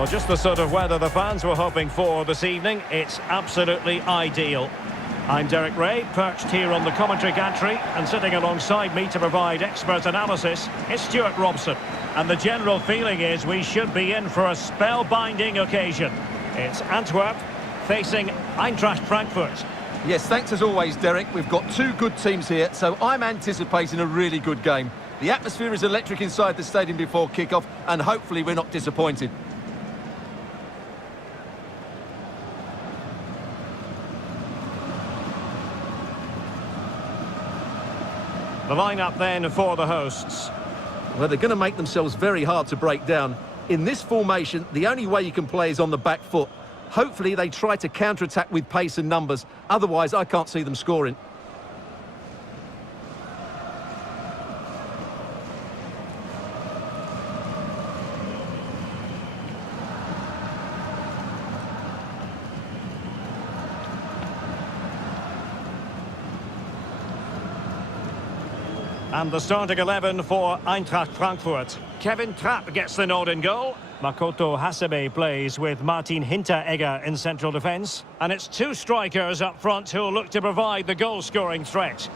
Well, just the sort of weather the fans were hoping for this evening. It's absolutely ideal. I'm Derek Ray, perched here on the commentary gantry, and sitting alongside me to provide expert analysis is Stuart Robson. And the general feeling is we should be in for a spellbinding occasion. It's Antwerp facing Eintracht Frankfurt. Yes, thanks as always, Derek. We've got two good teams here, so I'm anticipating a really good game. The atmosphere is electric inside the stadium before kick-off, and hopefully we're not disappointed. The lineup then for the hosts. Well, they're going to make themselves very hard to break down. In this formation, the only way you can play is on the back foot. Hopefully they try to counter-attack with pace and numbers. Otherwise, I can't see them scoring. And the starting 11 for Eintracht Frankfurt. Kevin Trapp gets the nod in goal. Makoto Hasebe plays with Martin Hinteregger in central defence. And it's two strikers up front who'll look to provide the goal-scoring threat.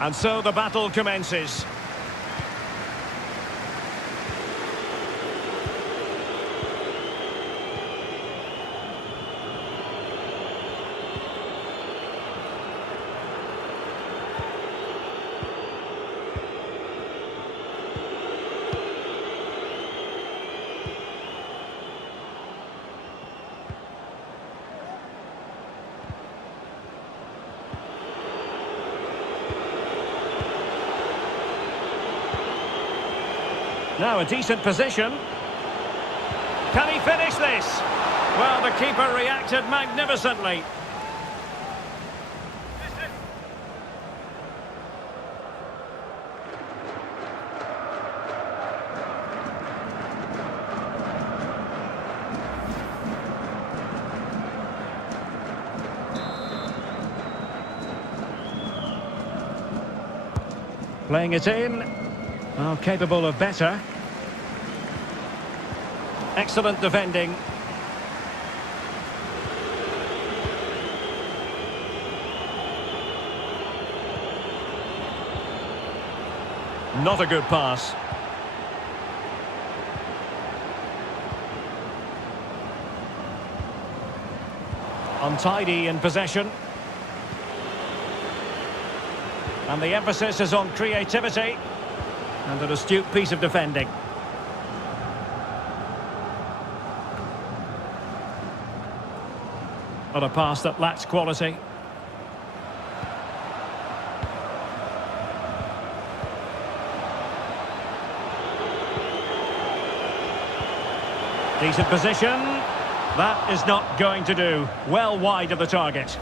And so the battle commences. Now a decent position. Can he finish this? Well, the keeper reacted magnificently. Playing it in. Well, capable of better. Excellent defending. Not a good pass. Untidy in possession. And the emphasis is on creativity. And an astute piece of defending. Not a pass that lacks quality. Decent position. That is not going to do. Well wide of the target.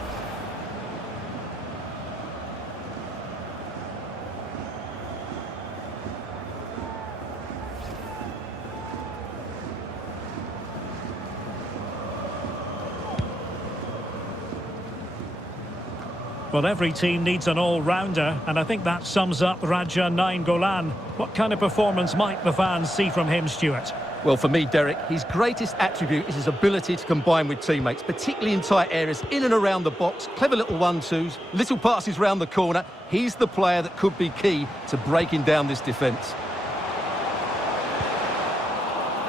Well, every team needs an all-rounder, and I think that sums up Raja Nainggolan. What kind of performance might the fans see from him, Stuart? Well, for me, Derek, his greatest attribute is his ability to combine with teammates, particularly in tight areas, in and around the box, clever little one-twos, little passes round the corner. He's the player that could be key to breaking down this defence.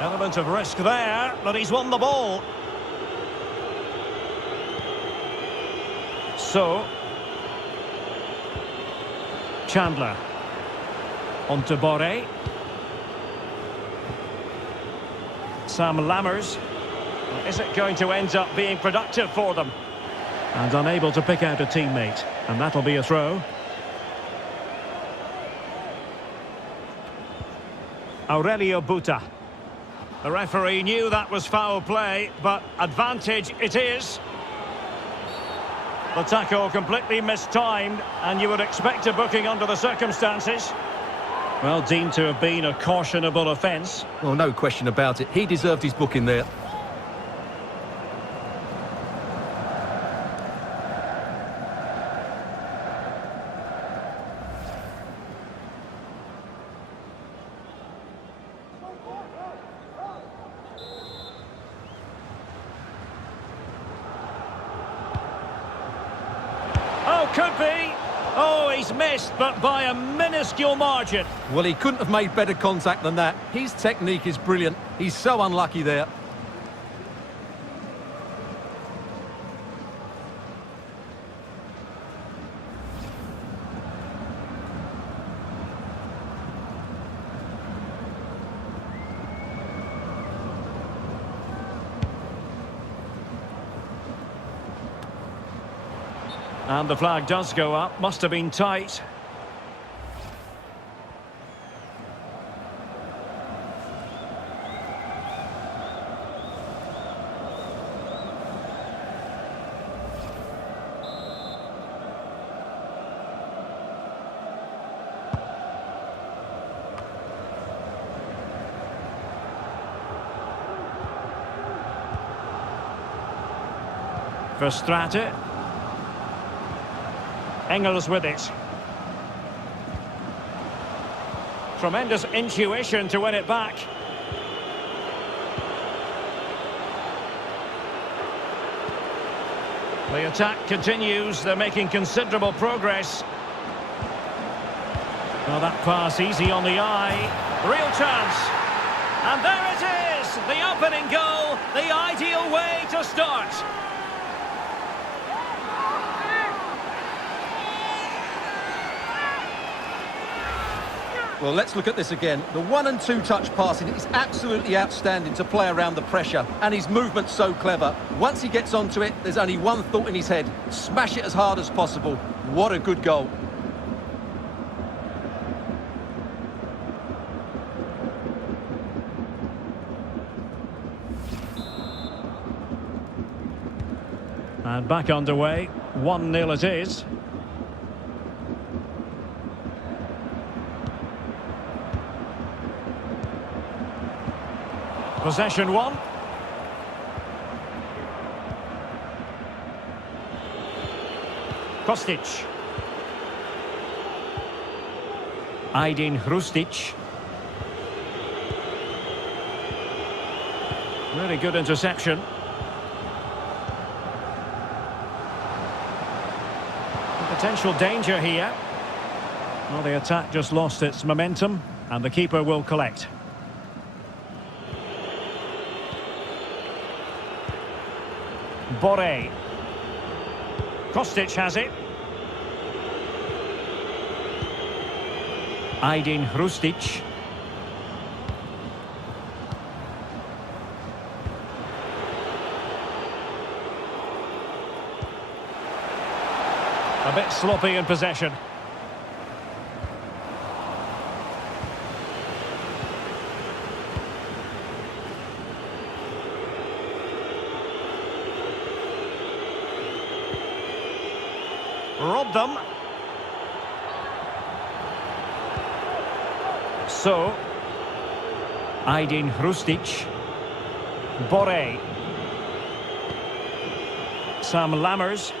Element of risk there, but he's won the ball. So Chandler on to Boré. Sam Lammers. Is it going to end up being productive for them? And unable to pick out a teammate. And that'll be a throw. Aurelio Buta. The referee knew that was foul play, but advantage it is. The tackle completely mistimed, and you would expect a booking under the circumstances. Well, deemed to have been a cautionable offence. Well, no question about it. He deserved his booking there. Oh, could be. Oh, he's missed, but by a minuscule margin. Well, he couldn't have made better contact than that. His technique is brilliant. He's so unlucky there. And the flag does go up. Must have been tight. Verstraete. Engels with it. Tremendous intuition to win it back. The attack continues. They're making considerable progress. Well, that pass easy on the eye. Real chance. And there it is! The opening goal. The ideal way to start. Well, let's look at this again. The 1- and 2-touch passing is absolutely outstanding to play around the pressure, and his movement's so clever. Once he gets onto it, there's only one thought in his head: smash it as hard as possible. What a good goal. And back underway. 1-0 it is. Possession one. Kostic. Aydin Hrustic. Really good interception. Potential danger here. Well, the attack just lost its momentum, and the keeper will collect. Boré. Kostic has it. Aydin Hrustic. A bit sloppy in possession. Robbed them. So, Aydin Hrustic. Boré. Sam Lammers.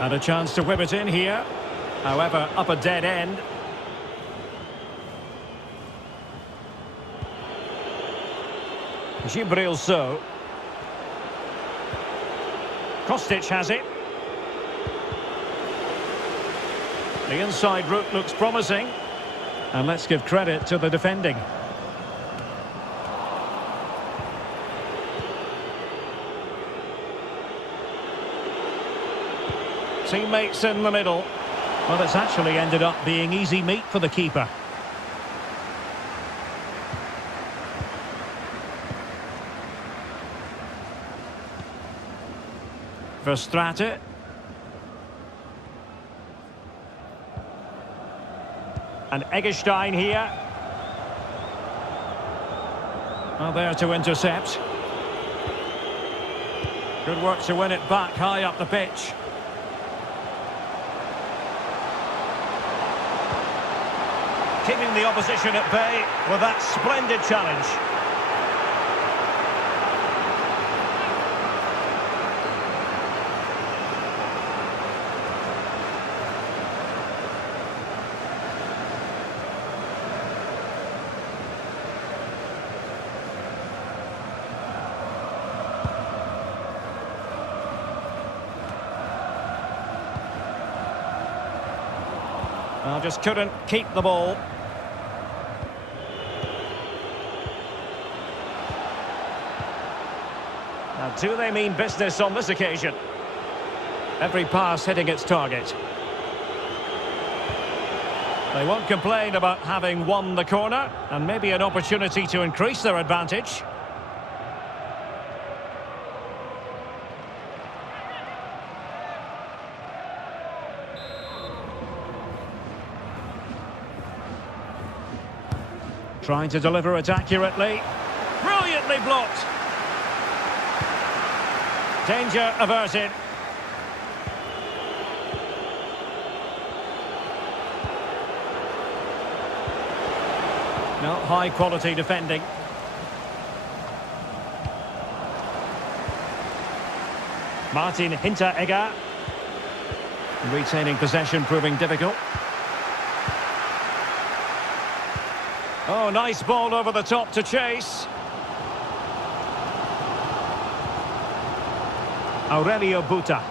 And a chance to whip it in here. However, up a dead end. Gibril So. Kostic has it. The inside route looks promising. And let's give credit to the defending. Teammates in the middle. Well, it's actually ended up being easy meat for the keeper. Verstraete. And Eggestein here. Well, there to intercept. Good work to win it back high up the pitch. Keeping the opposition at bay with that splendid challenge. Well, just couldn't keep the ball. Now, do they mean business on this occasion? Every pass hitting its target. They won't complain about having won the corner, and maybe an opportunity to increase their advantage. Trying to deliver it accurately. Brilliantly blocked. Danger averted. No, high quality defending. Martin Hinteregger. Retaining possession proving difficult. Oh, nice ball over the top to chase. Aurelio Buta.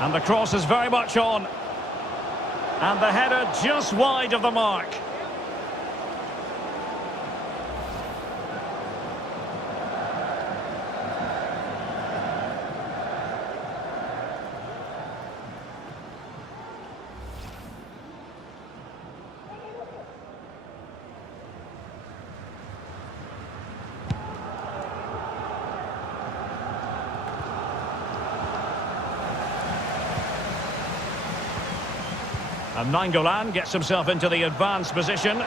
And the cross is very much on. And the header just wide of the mark. And Nainggolan gets himself into the advanced position.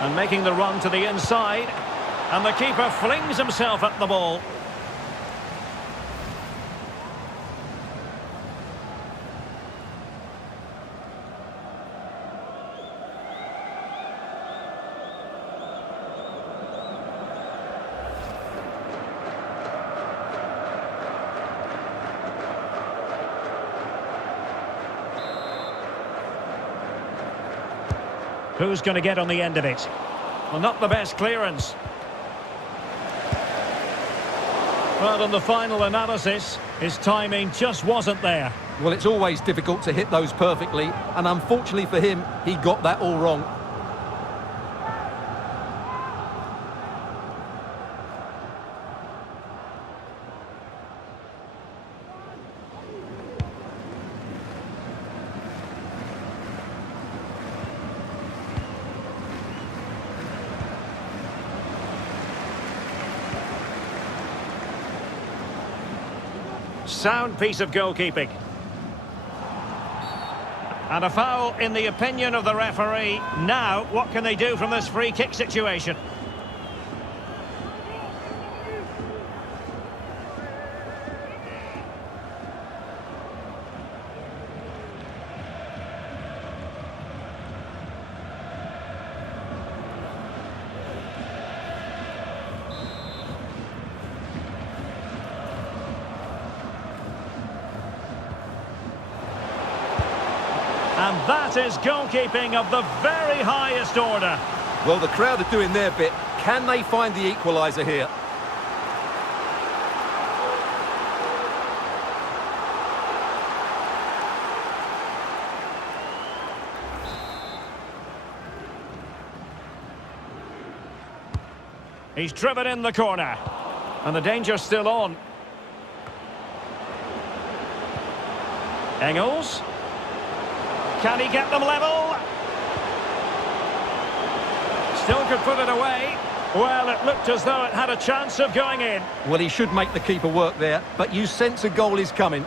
And making the run to the inside. And the keeper flings himself at the ball. Who's going to get on the end of it? Well, not the best clearance. Well, on the final analysis, his timing just wasn't there. Well, it's always difficult to hit those perfectly, and unfortunately for him, he got that all wrong. Sound piece of goalkeeping. And a foul in the opinion of the referee. Now, what can they do from this free kick situation? And that is goalkeeping of the very highest order. Well, the crowd are doing their bit. Can they find the equaliser here? He's driven in the corner. And the danger's still on. Engels. Can he get them level? Still could put it away. Well, it looked as though it had a chance of going in. Well, he should make the keeper work there, but you sense a goal is coming.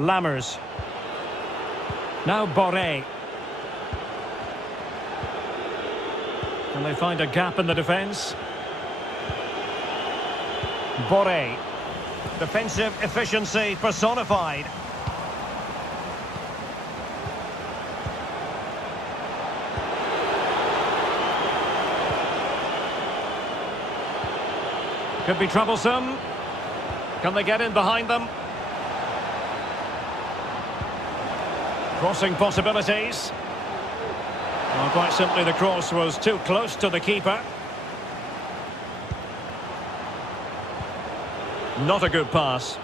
Lammers. Now Boré. Can they find a gap in the defence? Boré. Defensive efficiency personified. Could be troublesome. Can they get in behind them? Crossing possibilities. Well, quite simply, the cross was too close to the keeper. Not a good pass.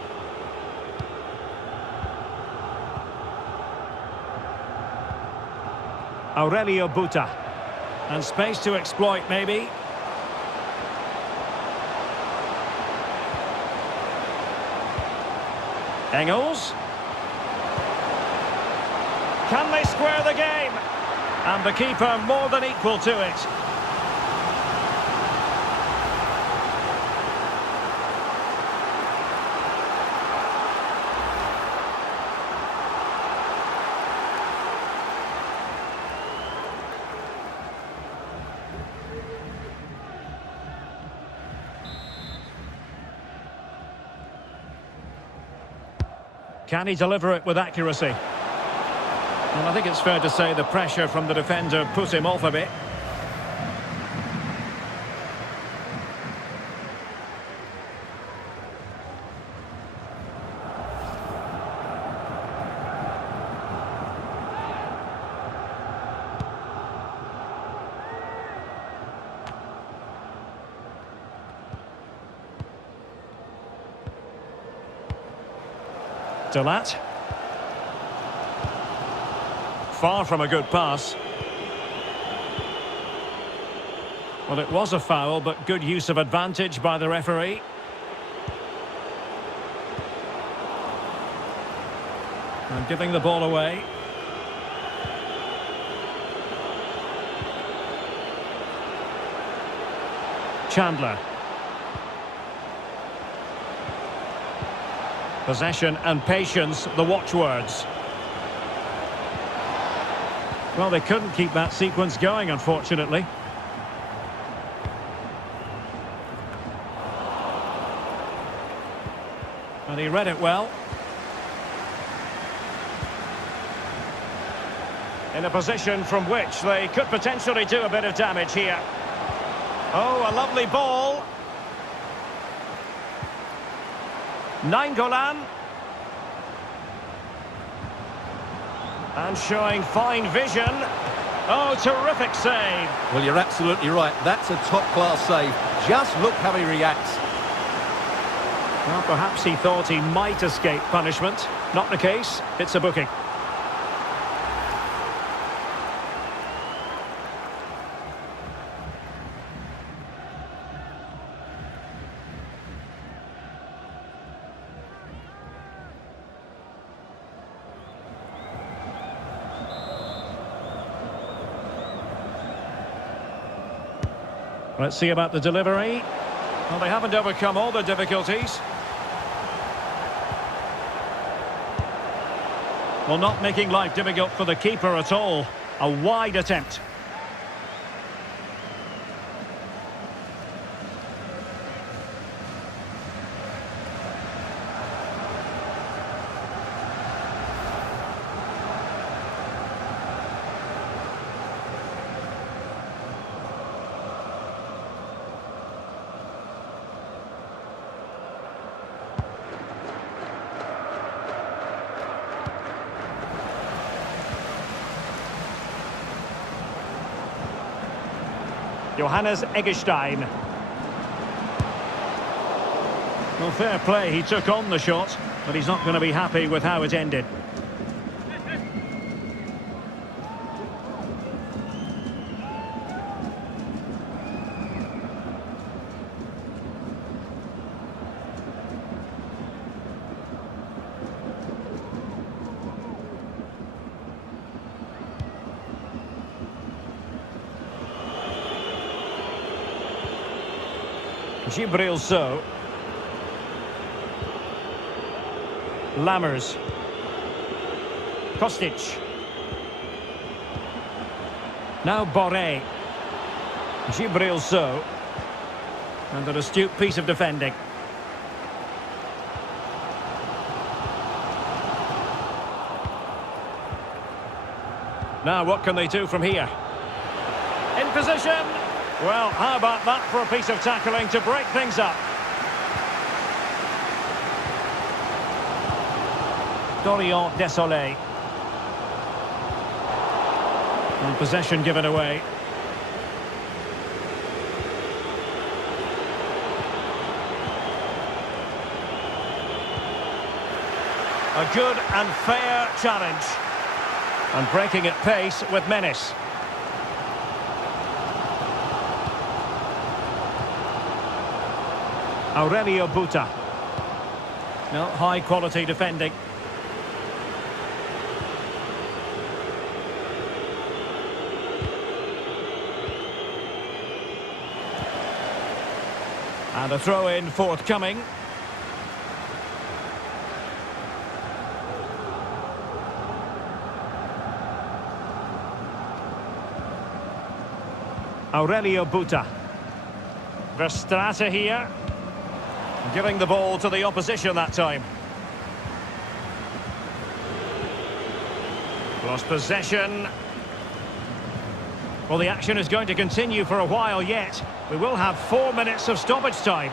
Aurelio Buta. And space to exploit, maybe. Engels. Can they square the game? And the keeper more than equal to it. Can he deliver it with accuracy? And I think it's fair to say the pressure from the defender put him off a bit. Delat. Far from a good pass. Well, it was a foul, but good use of advantage by the referee. And giving the ball away. Chandler. Possession and patience, the watchwords. Well, they couldn't keep that sequence going, unfortunately. And he read it well. In a position from which they could potentially do a bit of damage here. Oh, a lovely ball. Nainggolan. And showing fine vision. Oh, terrific save. Well, you're absolutely right. That's a top-class save. Just look how he reacts. Well, perhaps he thought he might escape punishment. Not the case. It's a booking. Let's see about the delivery. Well, they haven't overcome all the difficulties. Well, not making life difficult for the keeper at all. A wide attempt. Johannes Eggestein. Well, fair play, he took on the shot, but he's not going to be happy with how it ended. Gibril So. Lammers. Kostic. Now Boré. Gibril So. And an astute piece of defending. Now what can they do from here? In position. Well, how about that for a piece of tackling to break things up? Dorian Desolé. And possession given away. A good and fair challenge. And breaking at pace with menace. Aurelio Buta. No, high quality defending. And a throw-in forthcoming. Aurelio Buta. Verstraete here. Giving the ball to the opposition that time. Lost possession. Well, the action is going to continue for a while yet. We will have 4 minutes of stoppage time.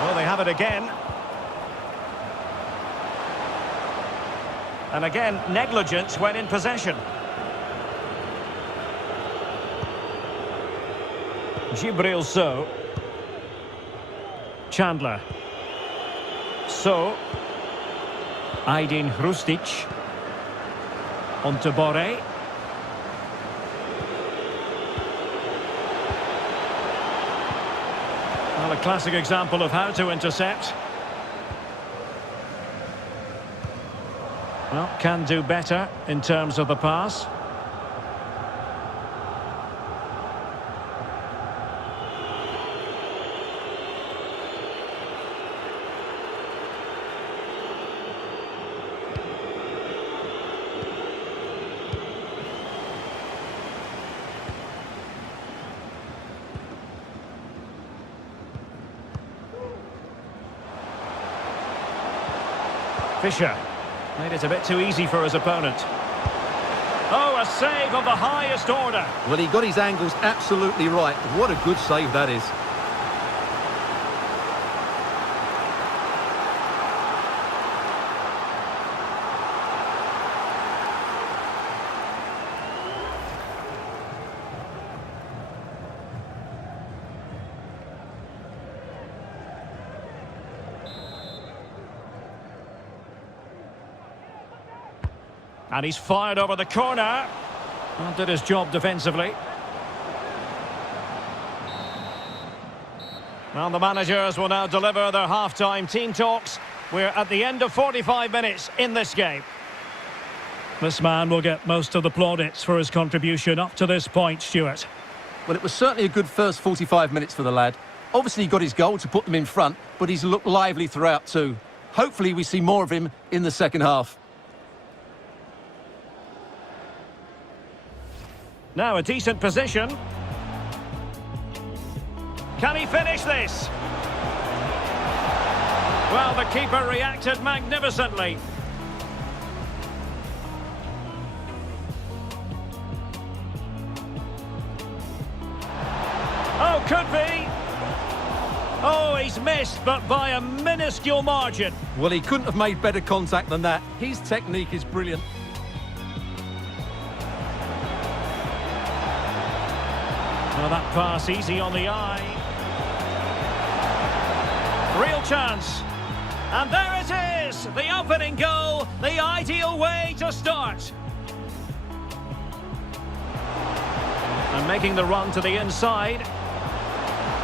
Well, they have it again. And again, negligence when in possession. Gibril So. Chandler. So. Aydin Hrustic. On to Boré. Well, a classic example of how to intercept. Well, can do better in terms of the pass. Fischer made it a bit too easy for his opponent. Oh, a save of the highest order. Well, he got his angles absolutely right. What a good save that is. And he's fired over the corner. And did his job defensively. Well, the managers will now deliver their half-time team talks. We're at the end of 45 minutes in this game. This man will get most of the plaudits for his contribution up to this point, Stuart. Well, it was certainly a good first 45 minutes for the lad. Obviously, he got his goal to put them in front, but he's looked lively throughout too. Hopefully, we see more of him in the second half. Now a decent position. Can he finish this? Well, the keeper reacted magnificently. Oh, could be. Oh, he's missed, but by a minuscule margin. Well, he couldn't have made better contact than that. His technique is brilliant. Well, that pass easy on the eye. Real chance. And there it is! The opening goal, the ideal way to start. And making the run to the inside.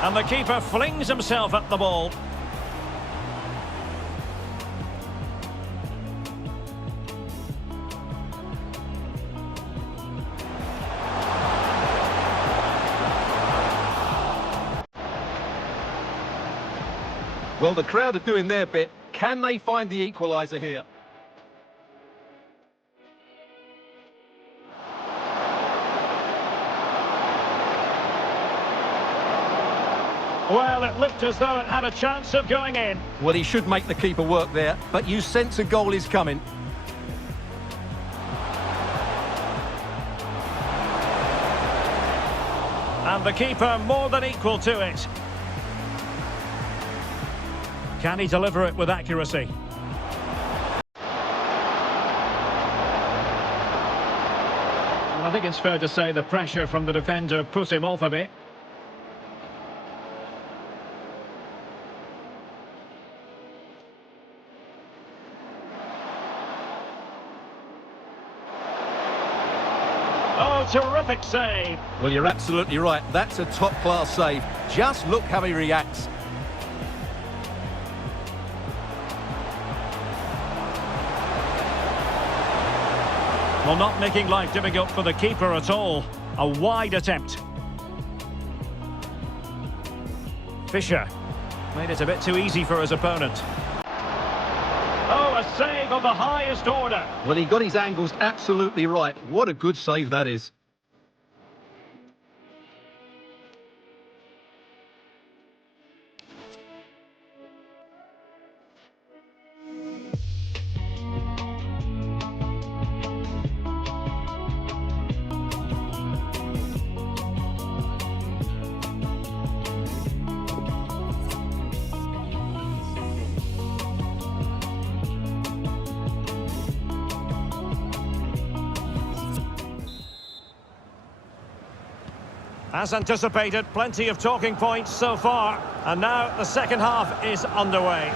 And the keeper flings himself at the ball. Well, the crowd are doing their bit. Can they find the equaliser here? Well, it looked as though it had a chance of going in. Well, he should make the keeper work there, but you sense a goal is coming. And the keeper more than equal to it. Can he deliver it with accuracy? Well, I think it's fair to say the pressure from the defender put him off a bit. Oh, terrific save. Well, you're absolutely right. That's a top-class save. Just look how he reacts. Well, not making life difficult for the keeper at all. A wide attempt. Fisher made it a bit too easy for his opponent. Oh, a save of the highest order. Well, he got his angles absolutely right. What a good save that is. As anticipated, plenty of talking points so far. And now the second half is underway.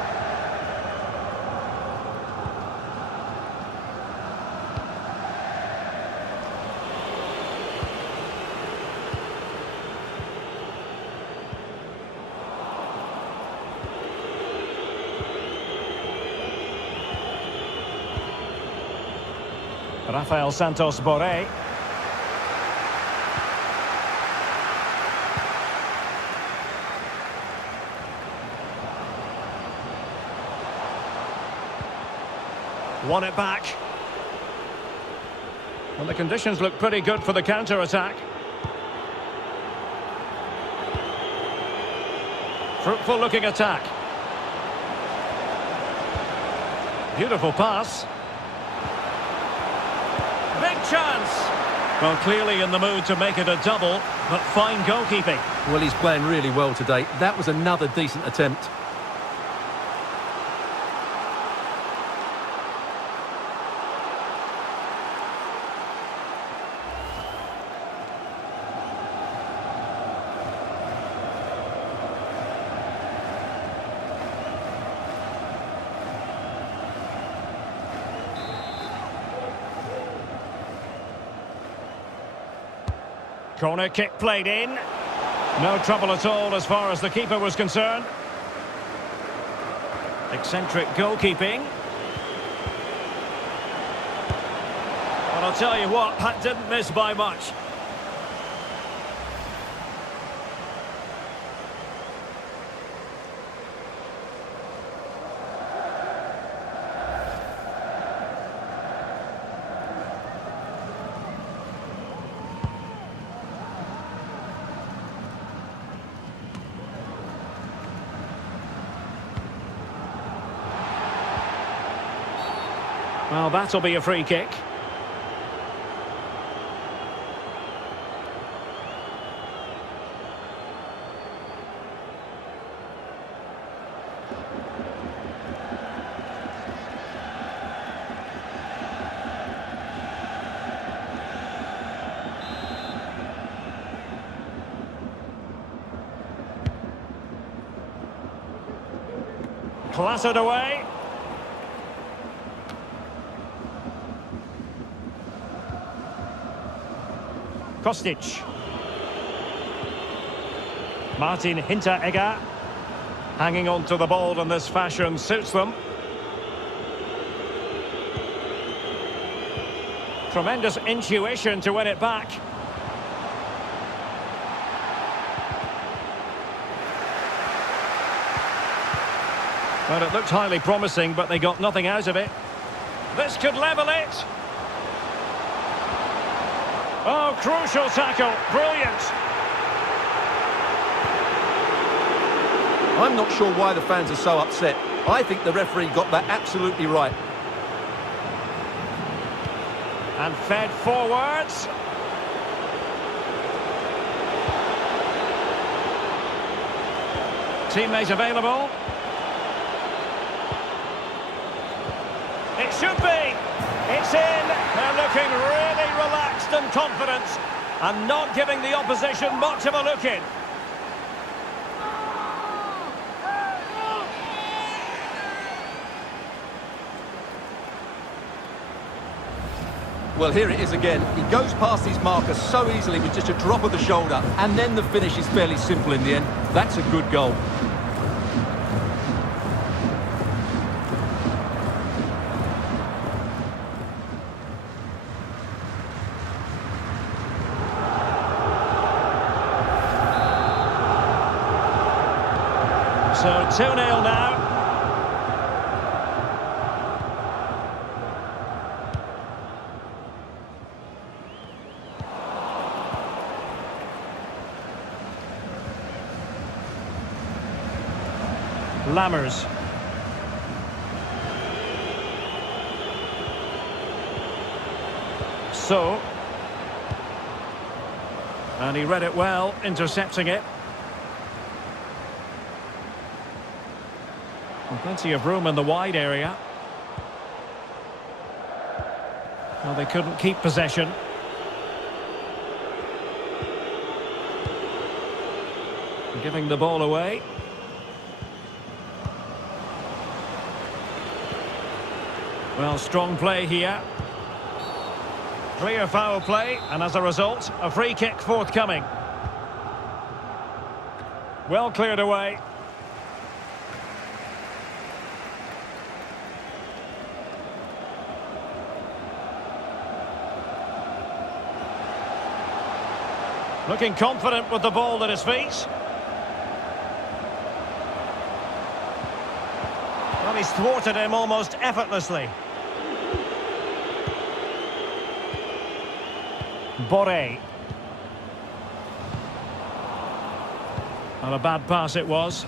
Rafael Santos Borré. Won it back. Well, the conditions look pretty good for the counter-attack. Fruitful looking attack. Beautiful pass. Big chance. Well, clearly in the mood to make it a double, but fine goalkeeping. Well, he's playing really well today. That was another decent attempt. Corner kick played in. No trouble at all as far as the keeper was concerned. Eccentric goalkeeping. Well, I'll tell you what, that didn't miss by much. Well, that'll be a free kick. Clattered away. Kostic. Martin Hinteregger. Hanging on to the ball in this fashion suits them. Tremendous intuition to win it back. Well, it looked highly promising, but they got nothing out of it. This could level it. Oh, crucial tackle. Brilliant. I'm not sure why the fans are so upset. I think the referee got that absolutely right. And fed forwards. Teammate available. It should be. It's in. They're looking really relaxed and confident and not giving the opposition much of a look in. Well, here it is again. He goes past his marker so easily with just a drop of the shoulder, and then the finish is fairly simple in the end. That's a good goal. So 2-0 now. Lammers. So. And he read it well, intercepting it. And plenty of room in the wide area. Well, they couldn't keep possession. Giving the ball away. Well, strong play here. Clear foul play, and as a result, a free kick forthcoming. Well cleared away. Looking confident with the ball at his feet. Well, he's thwarted him almost effortlessly. Boré. Not a bad pass it was.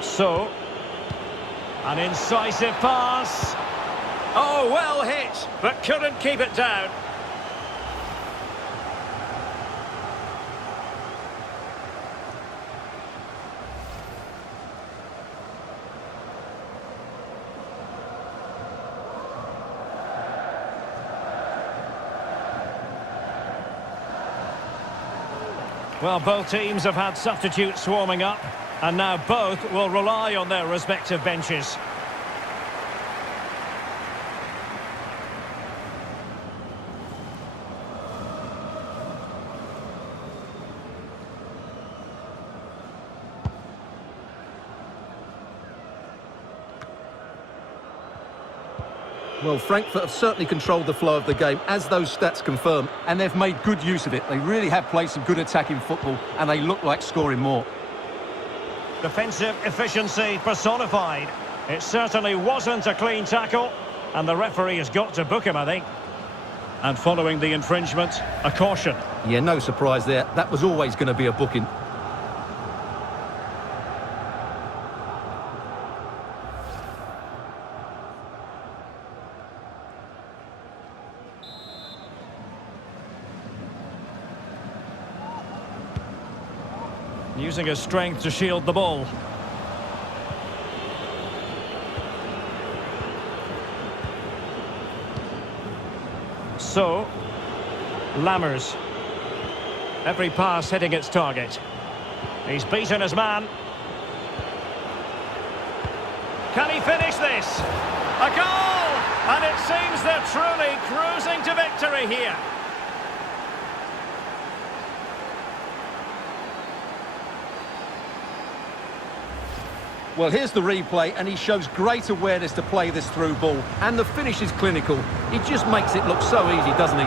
So, an incisive pass. Oh, well hit, but couldn't keep it down. Well, both teams have had substitutes swarming up, and now both will rely on their respective benches. Well, Frankfurt have certainly controlled the flow of the game, as those stats confirm, and they've made good use of it. They really have played some good attacking football, and they look like scoring more. Defensive efficiency personified. It certainly wasn't a clean tackle, and the referee has got to book him, I think. And following the infringement, a caution. Yeah, no surprise there. That was always going to be a booking. Using his strength to shield the ball. So, Lammers. Every pass hitting its target. He's beaten his man. Can he finish this? A goal! And it seems they're truly cruising to victory here. Well, here's the replay, and he shows great awareness to play this through ball. And the finish is clinical. He just makes it look so easy, doesn't he?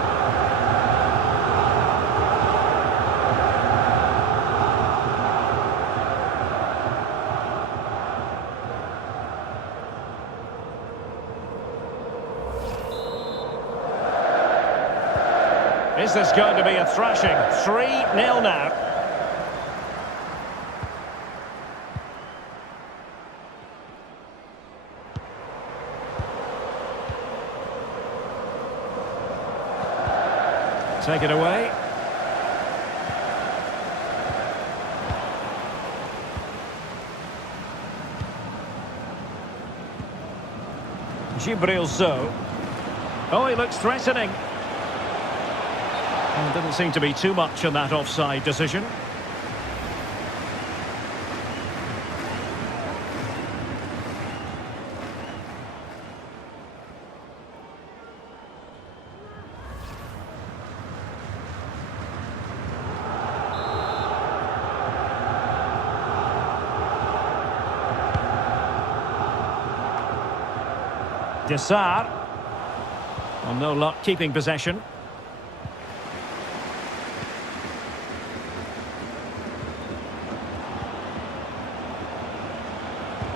Is this going to be a thrashing? 3-0 now. Take it away. Gibril So. Oh, he looks threatening. Well, didn't seem to be too much in that offside decision. Dessart. Well, no luck keeping possession.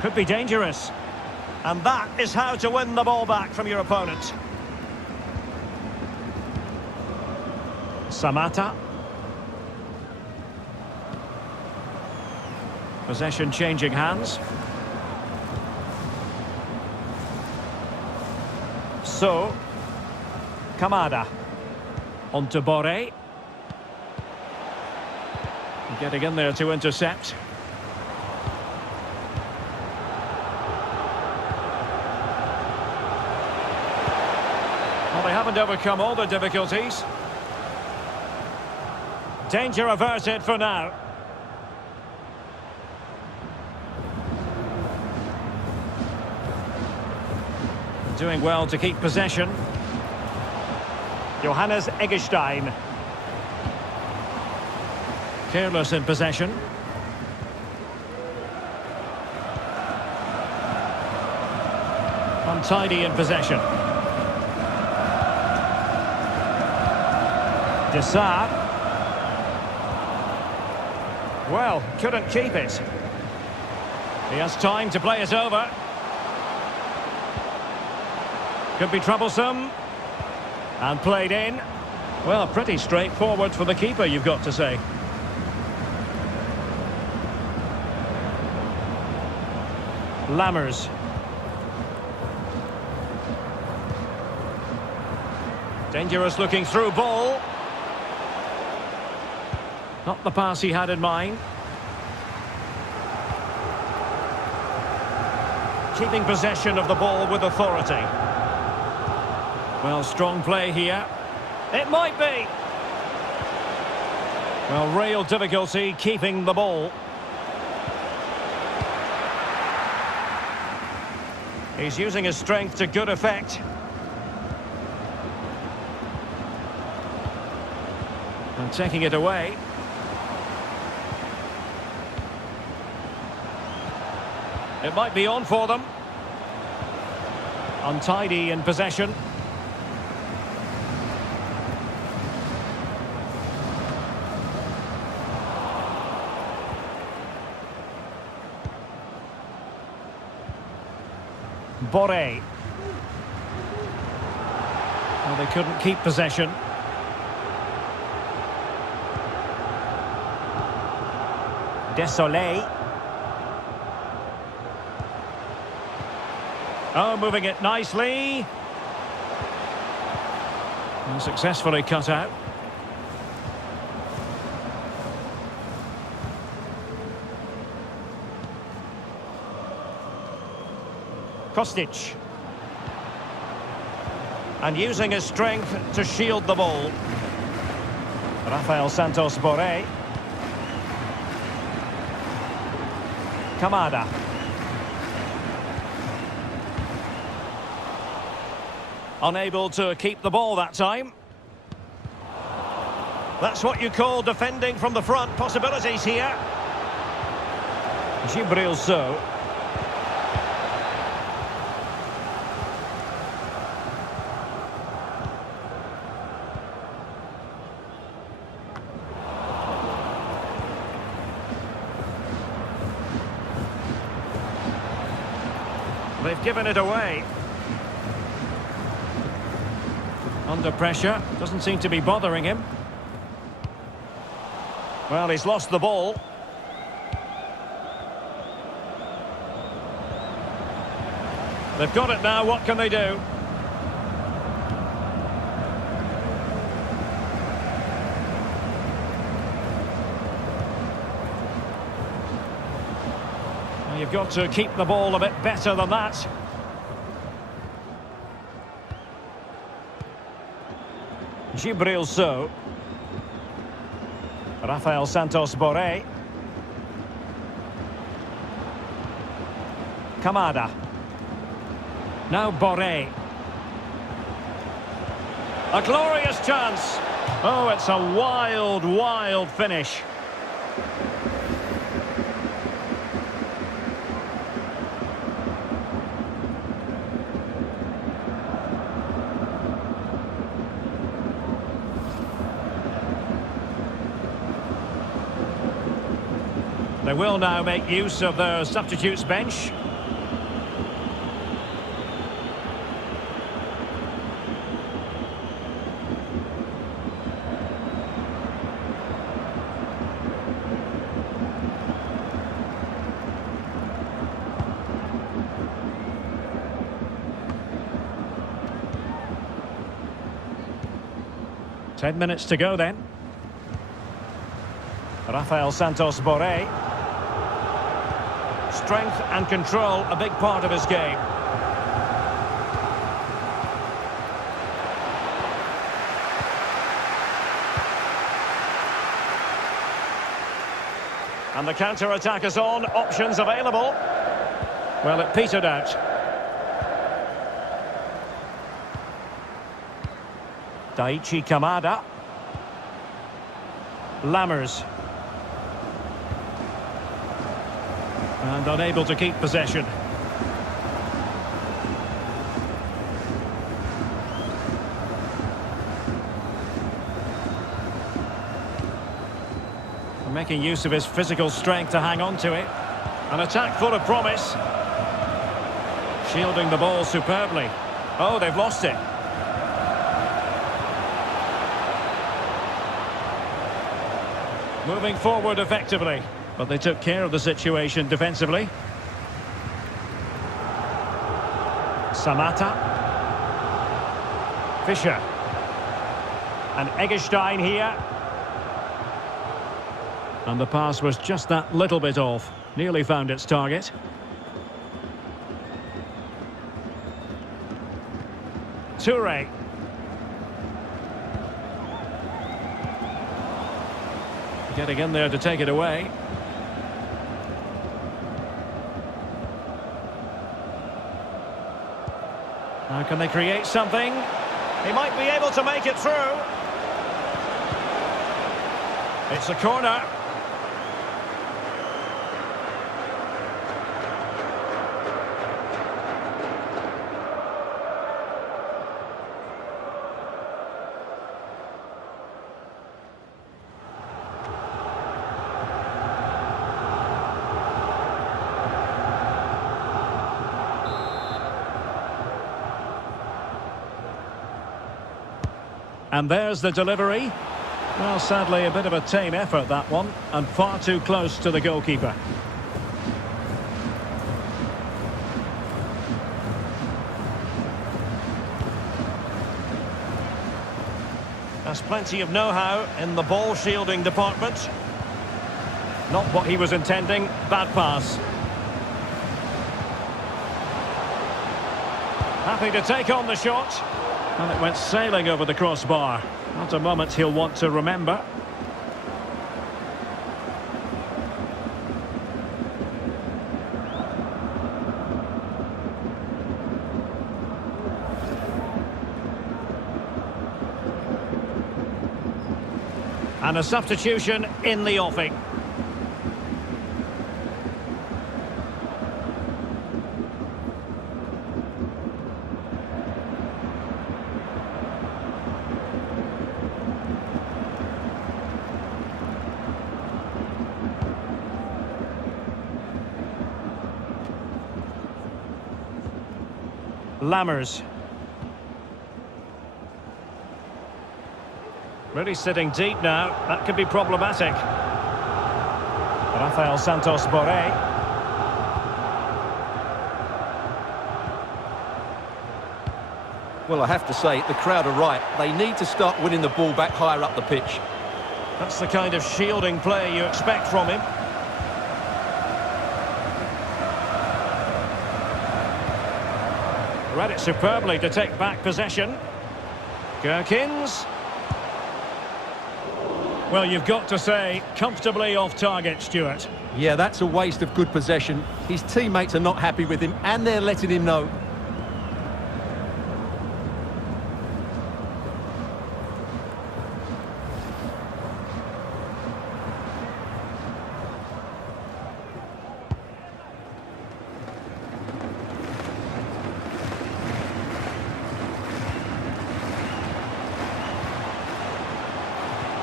Could be dangerous. And that is how to win the ball back from your opponent. Samata. Possession changing hands. So, Kamada. On to Boré. Getting in there to intercept. Well, they haven't overcome all the difficulties. Danger averted for now. Doing well to keep possession. Johannes Eggestein. Careless in possession. Untidy in possession. Dessart. Well, couldn't keep it. He has time to play it over. Could be troublesome. And played in. Well, pretty straightforward for the keeper, you've got to say. Lammers. Dangerous looking through ball. Not the pass he had in mind. Keeping possession of the ball with authority. Well, strong play here. It might be. Well, real difficulty keeping the ball. He's using his strength to good effect. And taking it away. It might be on for them. Untidy in possession. Boré. Well, they couldn't keep possession. Desolé. Oh, moving it nicely. And successfully cut out. Kostic. And using his strength to shield the ball. Rafael Santos Boré. Kamada. Unable to keep the ball that time. That's what you call defending from the front. Possibilities here. Gibril So. They've given it away. Under pressure, doesn't seem to be bothering him. Well, he's lost the ball. They've got it now, what can they do? Well, you've got to keep the ball a bit better than that. Gibril So. Rafael Santos Borré. Kamada. Now Borré. A glorious chance. Oh, it's a wild, wild finish. They will now make use of their substitutes bench. Ten minutes to go then. Rafael Santos Borré. Strength and control, a big part of his game. And the counter-attack is on, options available. Well, it petered out. Daichi Kamada. Lammers. And unable to keep possession. Making use of his physical strength to hang on to it. An attack full of promise. Shielding the ball superbly. Oh, they've lost it. Moving forward effectively. But they took care of the situation defensively. Samata. Fischer. And Eggestein here. And the pass was just that little bit off. Nearly found its target. Toure. Getting in there to take it away. Now can they create something? He might be able to make it through. It's a corner. And there's the delivery. Well, sadly, a bit of a tame effort, that one, and far too close to the goalkeeper. There's plenty of know-how in the ball-shielding department. Not what he was intending. Bad pass. Happy to take on the shot. And it went sailing over the crossbar. Not a moment he'll want to remember. And a substitution in the offing. Lammers. Really sitting deep now. That could be problematic. Rafael Santos Borré. Well, I have to say, the crowd are right. They need to start winning the ball back higher up the pitch. That's the kind of shielding play you expect from him. Read it superbly to take back possession. Gherkins. Well, you've got to say, comfortably off target, Stuart. Yeah, that's a waste of good possession. His teammates are not happy with him, and they're letting him know.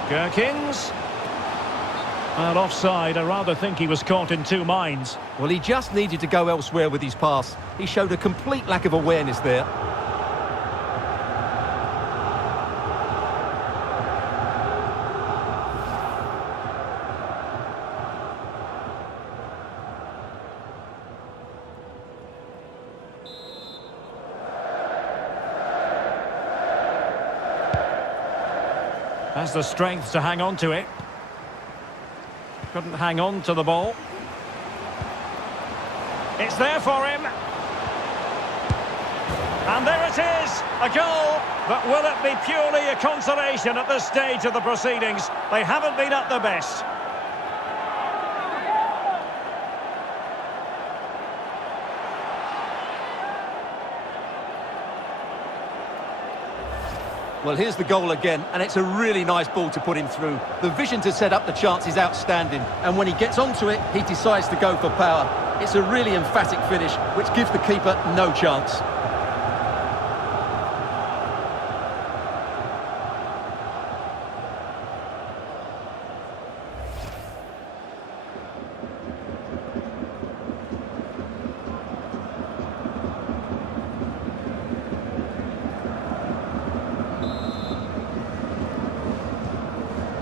Gherkins. And offside, I rather think he was caught in two minds. Well, he just needed to go elsewhere with his pass. He showed a complete lack of awareness there. Has the strength to hang on to it. Couldn't hang on to the ball. It's there for him. And there it is, a goal. But will it be purely a consolation at this stage of the proceedings? They haven't been at their best. Well, here's the goal again, and it's a really nice ball to put him through. The vision to set up the chance is outstanding, and when he gets onto it, he decides to go for power. It's a really emphatic finish, which gives the keeper no chance.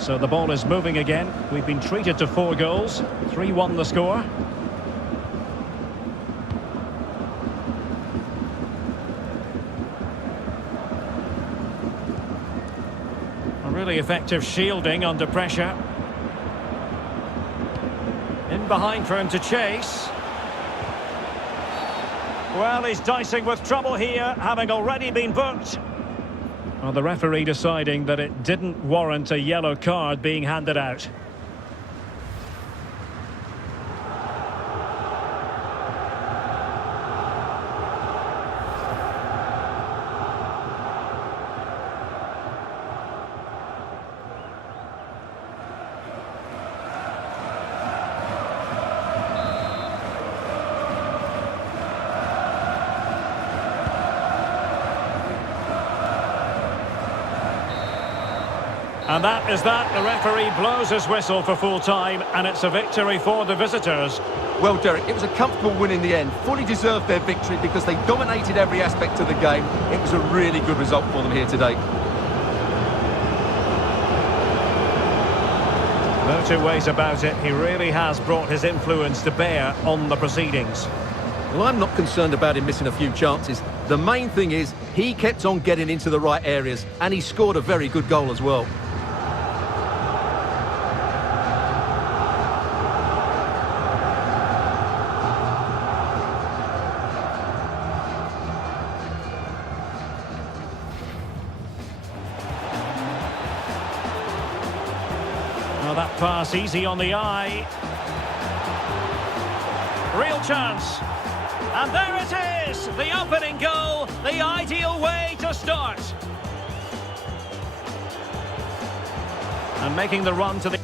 So the ball is moving again. We've been treated to 4 goals. 3-1 the score. A really effective shielding under pressure. In behind for him to chase. Well, he's dicing with trouble here, having already been booked. Well, the referee deciding that it didn't warrant a yellow card being handed out. And that is that. The referee blows his whistle for full time, and it's a victory for the visitors. Well, Derek, it was a comfortable win in the end. Fully deserved their victory because they dominated every aspect of the game. It was a really good result for them here today. No two ways about it. He really has brought his influence to bear on the proceedings. Well, I'm not concerned about him missing a few chances. The main thing is he kept on getting into the right areas, and he scored a very good goal as well. Well, that pass easy on the eye. Real chance. And there it is, the opening goal, the ideal way to start. And making the run to the...